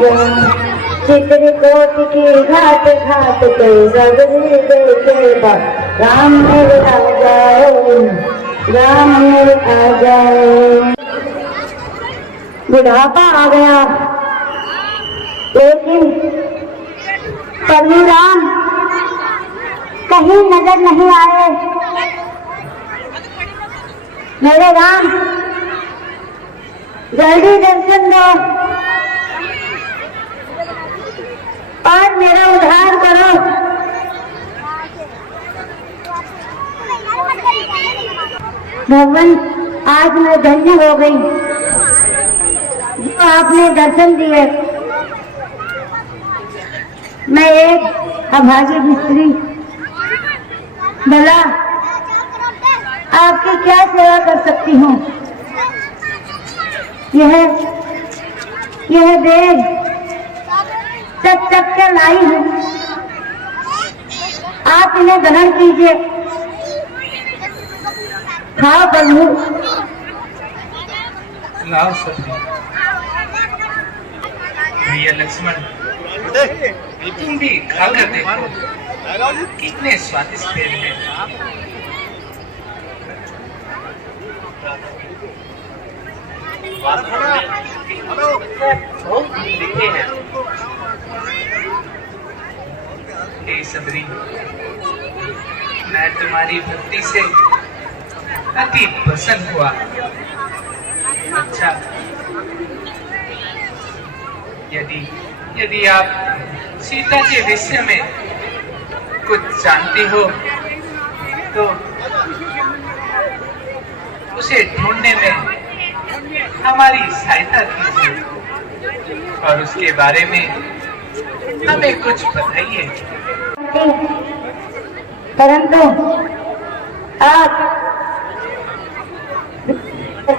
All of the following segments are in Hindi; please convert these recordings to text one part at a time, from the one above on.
चित्रकूट की घाट घाट पे सगरी देखे राम मेरे आ जाओ, राम मेरे आ जाओ। बुढ़ापा आ गया लेकिन प्रभु राम कहीं नजर नहीं आए। मेरे राम जल्दी दर्शन दो और मेरा उद्धार करो। भगवान आज मैं धन्य हो गई जो आपने दर्शन दिए। मैं एक अभागी स्त्री भला आपकी क्या सेवा कर सकती हूँ। यह बेग चक के लाई हूँ, आप इन्हें ग्रहण कीजिए। खाओ प्रभु। लाओ सभी भैया लक्ष्मण, तुम भी खाकर देखो कितने स्वादिष्ट पेड़ हैं। बहुत लिखे हैं। हे सबरी, मैं तुम्हारी भक्ति से अति प्रसन्न हुआ। अच्छा, यदि आप सीता के विषय में कुछ जानती हो तो उसे ढूंढने में हमारी सहायता कीजिए और उसके बारे में हमें कुछ बताइए। परंतु आप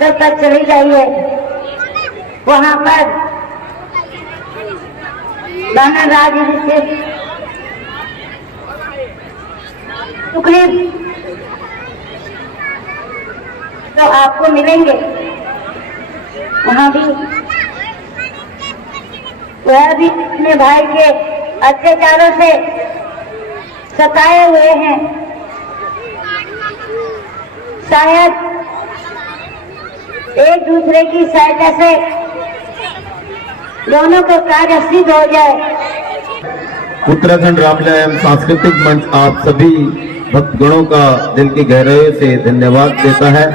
तक चली जाइए, वहां पर वानरराज सुग्रीव तो आपको मिलेंगे। वहां भी वह भी अपने भाई के अत्याचारों से सताए हुए हैं। शायद एक दूसरे की सहायता से दोनों को कार्य सिद्ध हो जाए। उत्तराखंड रामलीला एवं सांस्कृतिक मंच आप सभी भक्तगणों का दिल की गहराइयों से धन्यवाद देता है।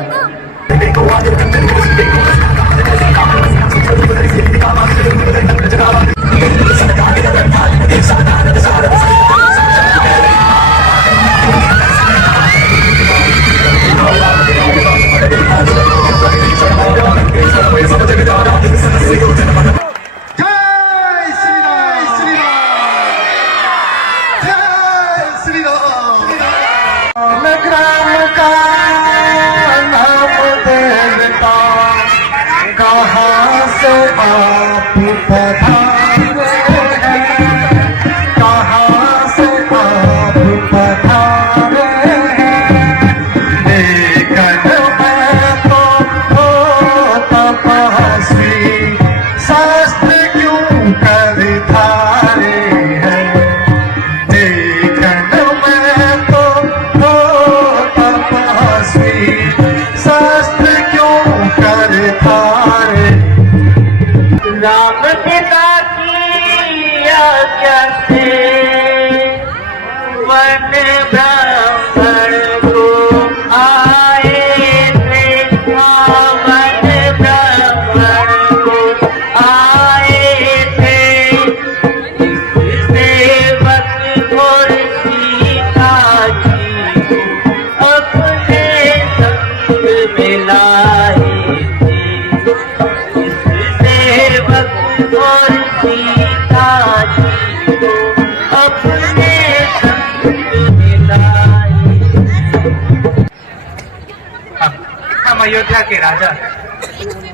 हम अयोध्या के राजा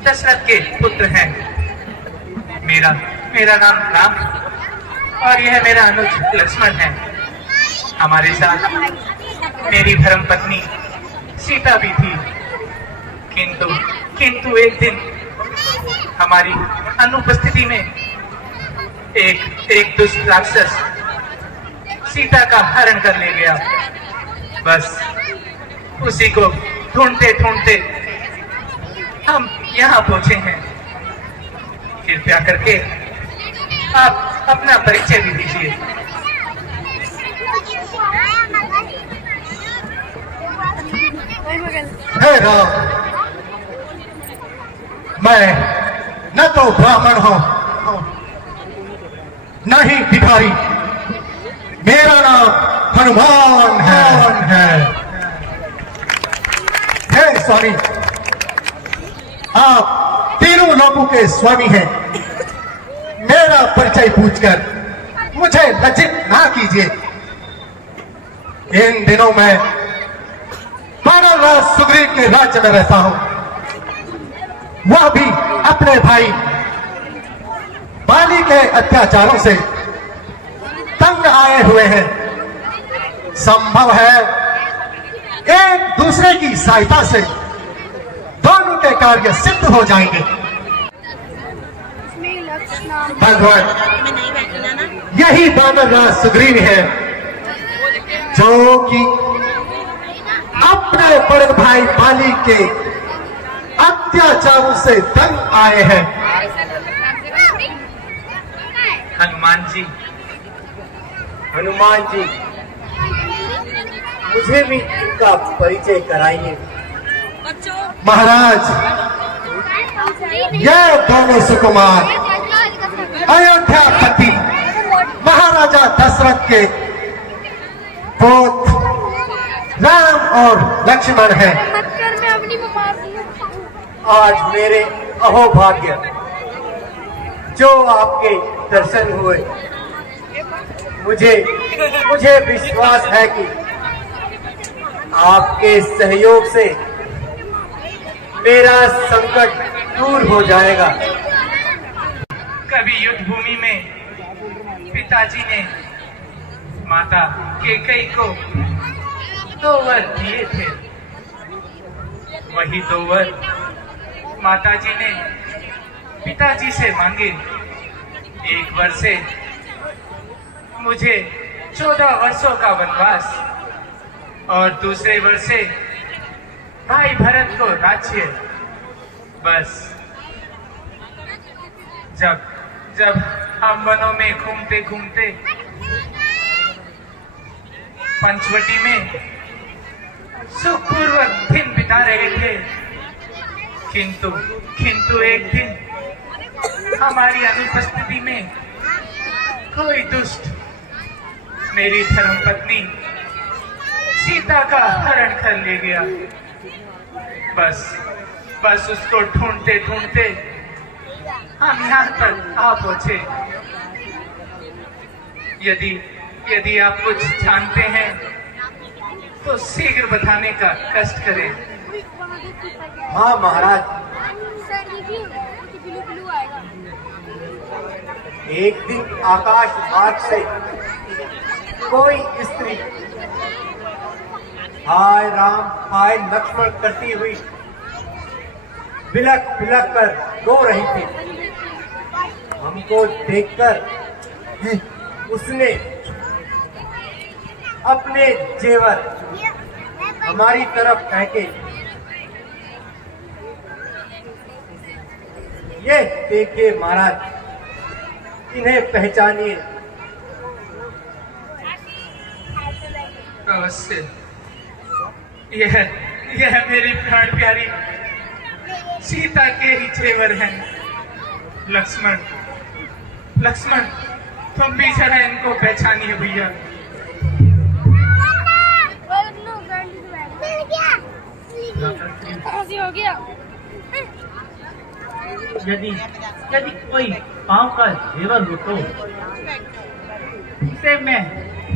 दशरथ के पुत्र हैं। मेरा नाम राम और यह मेरा अनुज लक्ष्मण है। हमारे साथ मेरी धर्म पत्नी सीता भी थी, किंतु एक दिन हमारी अनुपस्थिति में एक दुष्ट राक्षस सीता का हरण कर ले गया। बस उसी को ढूंढते ढूंढते हम यहाँ पहुंचे हैं। कृपया करके आप अपना परिचय भी दीजिए। हे राम, मैं न तो ब्राह्मण हूं न ही भिखारी, मेरा नाम हनुमान है। हे स्वामी, आप तीनों लोगों के स्वामी हैं। मेरा परिचय पूछकर मुझे लज्जित ना कीजिए। इन दिनों मैं वानरराज सुग्रीव के राज्य में रहता हूं, वह भी अपने भाई बाली के अत्याचारों से तंग आए हुए हैं। संभव है एक दूसरे की सहायता से दोनों के कार्य सिद्ध हो जाएंगे। भगवान, यही वानरराज सुग्रीव है जो कि अपने बड़े भाई बाली के अत्याचारों से तंग आए हैं। हनुमान जी, मुझे भी इनका परिचय कराइए। महाराज, यह दोनों सुकुमार अयोध्यापति महाराजा दशरथ के पुत्र राम और लक्ष्मण हैं। आज मेरे अहोभाग्य जो आपके दर्शन हुए। मुझे विश्वास है कि आपके सहयोग से मेरा संकट दूर हो जाएगा। कभी युद्ध भूमि में पिताजी ने माता कैकेयी को 2 वर दिए थे। वही 2 वर माताजी ने पिताजी से मांगे। एक वर से मुझे 14 वर्षों का वनवास और दूसरे वर से भाई भरत को राज्य। बस जब हम वनों में घूमते घूमते पंचवटी में सुखपूर्वक दिन बिता रहे थे, किंतु एक दिन हमारी अनुपस्थिति में कोई दुष्ट मेरी धर्मपत्नी सीता का हरण कर ले गया। बस उसको ढूंढते ढूंढते हम यहाँ तक आ पहुंचे। यदि आप कुछ जानते हैं तो शीघ्र बताने का कष्ट करें। हाँ महाराज, एक दिन आकाश मार्ग से कोई स्त्री हाय राम हाय लक्ष्मण करती हुई बिलक बिलक कर रो रही थी। हमको देखकर उसने अपने जेवर हमारी तरफ फेंके। ये देखिए महाराज, इन्हें पहचानिए। अवश्य, यह मेरी प्राण प्यारी सीता के ही जेवर हैं। लक्ष्मण तुम भी जरा इनको पहचानिए भैया। यदि कोई पांव का जेवर हो तो इसे मैं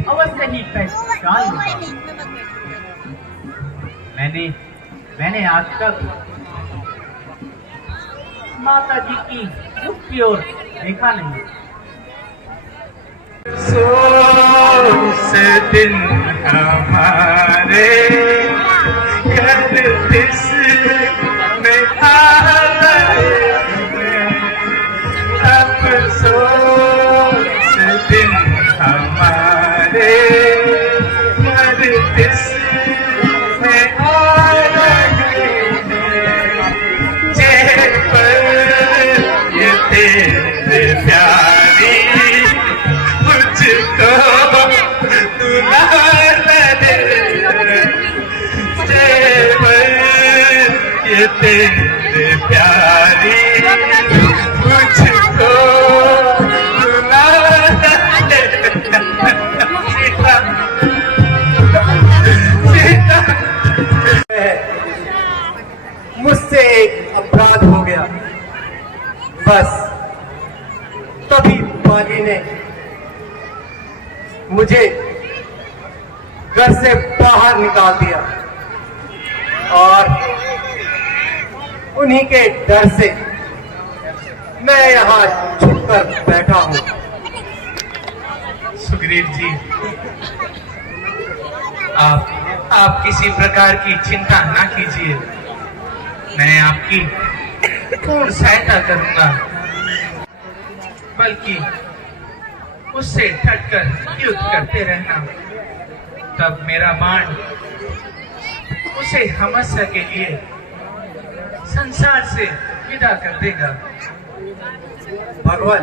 अवश्य ही पहचान लूंगा। मैंने आज तक माता जी की मुख की ओर देखा नहीं। से दिन हमारे दिस में आ गए, अफसोस रे प्यारी मुझको दुलारा दे जेवर ये तेरे प्यारी मुझको दुलारा दे सीता सीता मुझसे एक अपराध हो गया। बस तभी माली ने मुझे घर से बाहर निकाल दिया और उन्हीं के डर से मैं यहाँ छुपकर बैठा हूँ। सुग्रीव जी, आप किसी प्रकार की चिंता ना कीजिए, मैं आपकी पूर्ण सहायता करूंगा, बल्कि उससे डटकर युद्ध करते रहना, तब मेरा बाण उसे हमेशा के लिए संसार से विदा कर देगा। भगवान,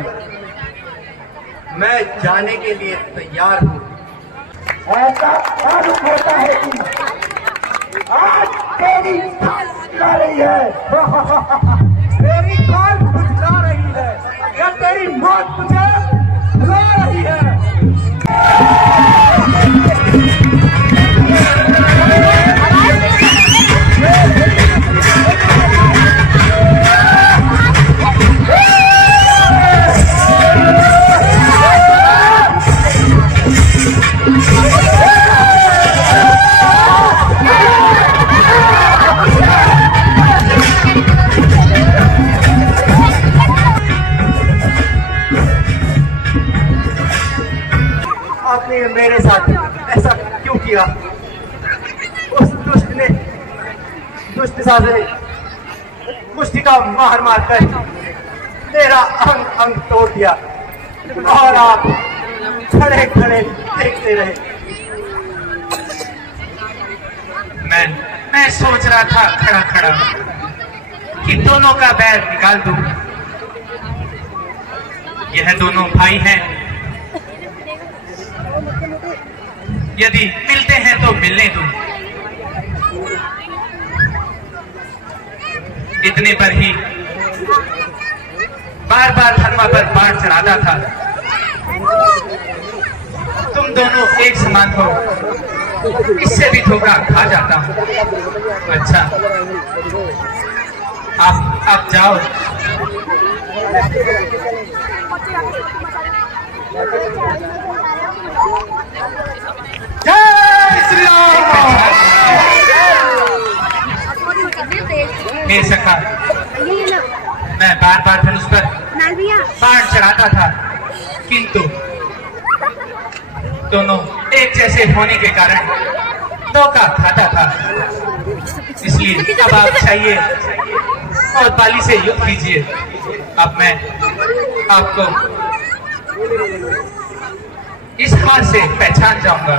मैं जाने के लिए तैयार हूँ। ऐसा मालूम होता है कि आज तेरी सांस जा रही है। तेरी काल खुजला रही है या तेरी मौत तुझे ला रही है। आपने मेरे साथ ऐसा क्यों किया? उस दुष्ट साधे मुष्टि का मार मारकर मेरा अंग अंग तोड़ दिया और आप खड़े खड़े देखते रहे। मैं सोच रहा था खड़ा खड़ा कि दोनों का बैर निकाल दूं। यह दोनों भाई हैं, यदि मिलते हैं तो मिलने दूं। इतने पर ही बार बार हनुमा पर बाण चढ़ाता था। तुम दोनों एक समान हो, इससे भी धोखा खा जाता हूं। अच्छा, आप जाओ। जय श्री राम। हे सखा, मैं बार बार धनुष पर बाण चढ़ाता था, किंतु दोनों एक जैसे होने के कारण धोखा खाता था। इसलिए अब आप चाहिए और बाली से युद्ध कीजिए। अब मैं आपको इस हार से पहचान जाऊंगा।